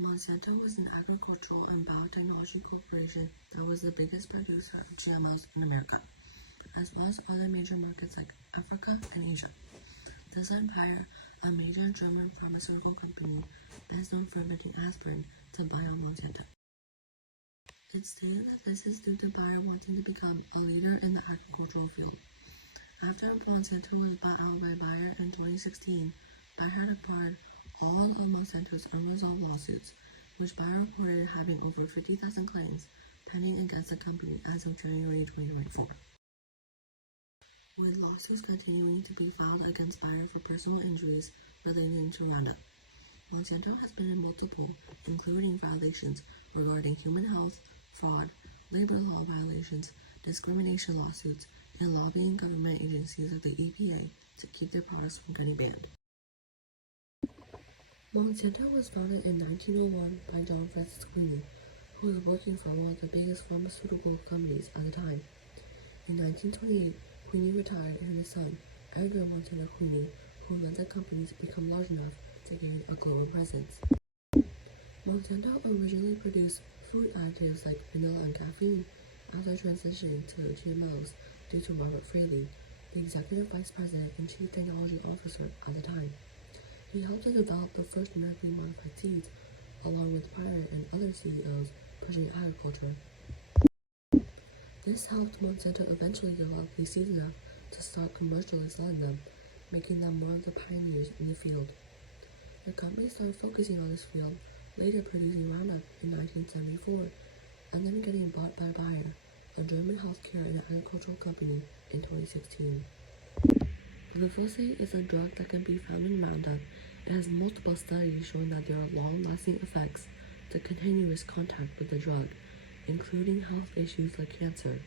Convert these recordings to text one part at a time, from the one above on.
Monsanto was an agricultural and biotechnology corporation that was the biggest producer of GMOs in America, as well as other major markets like Africa and Asia. This empire, a major German pharmaceutical company, best known for inventing aspirin, to buy on Monsanto. It's stated that this is due to Bayer wanting to become a leader in the agricultural field. After Monsanto was bought out by Bayer in 2016, Bayer had acquired all of Monsanto's unresolved lawsuits, which Bayer reported having over 50,000 claims pending against the company as of January 2024. With lawsuits continuing to be filed against Bayer for personal injuries relating to Roundup, Monsanto has been in multiple, including violations regarding human health, fraud, labor law violations, discrimination lawsuits, and lobbying government agencies like the EPA to keep their products from getting banned. Monsanto was founded in 1901 by John Francis Queeny, who was working for one of the biggest pharmaceutical companies at the time. In 1928, Queeny retired and his son, Edgar Monsanto Queeny, who led the company to become large enough to gain a global presence. Monsanto originally produced food additives like vanilla and caffeine after transitioning to GMOs due to Robert Fraley, the executive vice president and chief technology officer at the time. He helped to develop the first genetically modified seeds, along with Bayer and other CEOs pushing agriculture. This helped Monsanto eventually develop these seeds enough to start commercially selling them, making them one of the pioneers in the field. The company started focusing on this field, later producing Roundup in 1974, and then getting bought by Bayer, a German healthcare and agricultural company, in 2016. Glyphosate is a drug that can be found in Roundup. It has multiple studies showing that there are long-lasting effects to continuous contact with the drug, including health issues like cancer.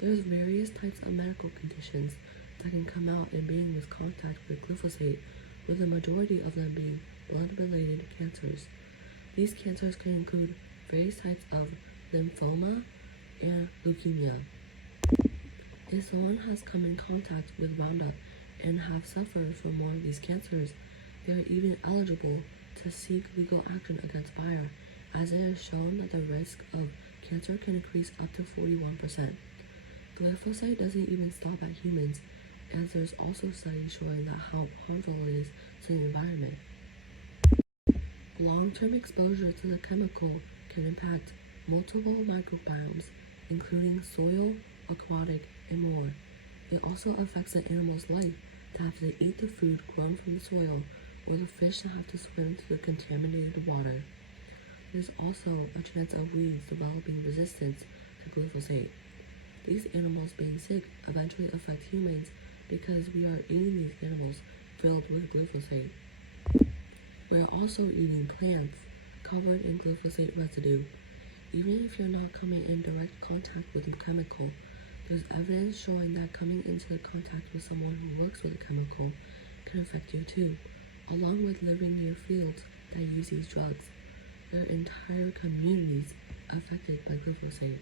There's various types of medical conditions that can come out in being with contact with glyphosate, with the majority of them being blood-related cancers. These cancers can include various types of lymphoma and leukemia. If someone has come in contact with Roundup and have suffered from one of these cancers, they are even eligible to seek legal action against Bayer, as it is shown that the risk of cancer can increase up to 41%. Glyphosate doesn't even stop at humans, as there's also studies showing that how harmful it is to the environment. Long-term exposure to the chemical can impact multiple microbiomes, including soil, aquatic, and more. It also affects the animal's life to have to eat the food grown from the soil, or the fish that have to swim through the contaminated water. There's also a chance of weeds developing resistance to glyphosate. These animals being sick eventually affect humans because we are eating these animals filled with glyphosate. We are also eating plants covered in glyphosate residue. Even if you're not coming in direct contact with the chemical, there's evidence showing that coming into contact with someone who works with a chemical can affect you too, along with living near fields that use these drugs. There are entire communities affected by glyphosate.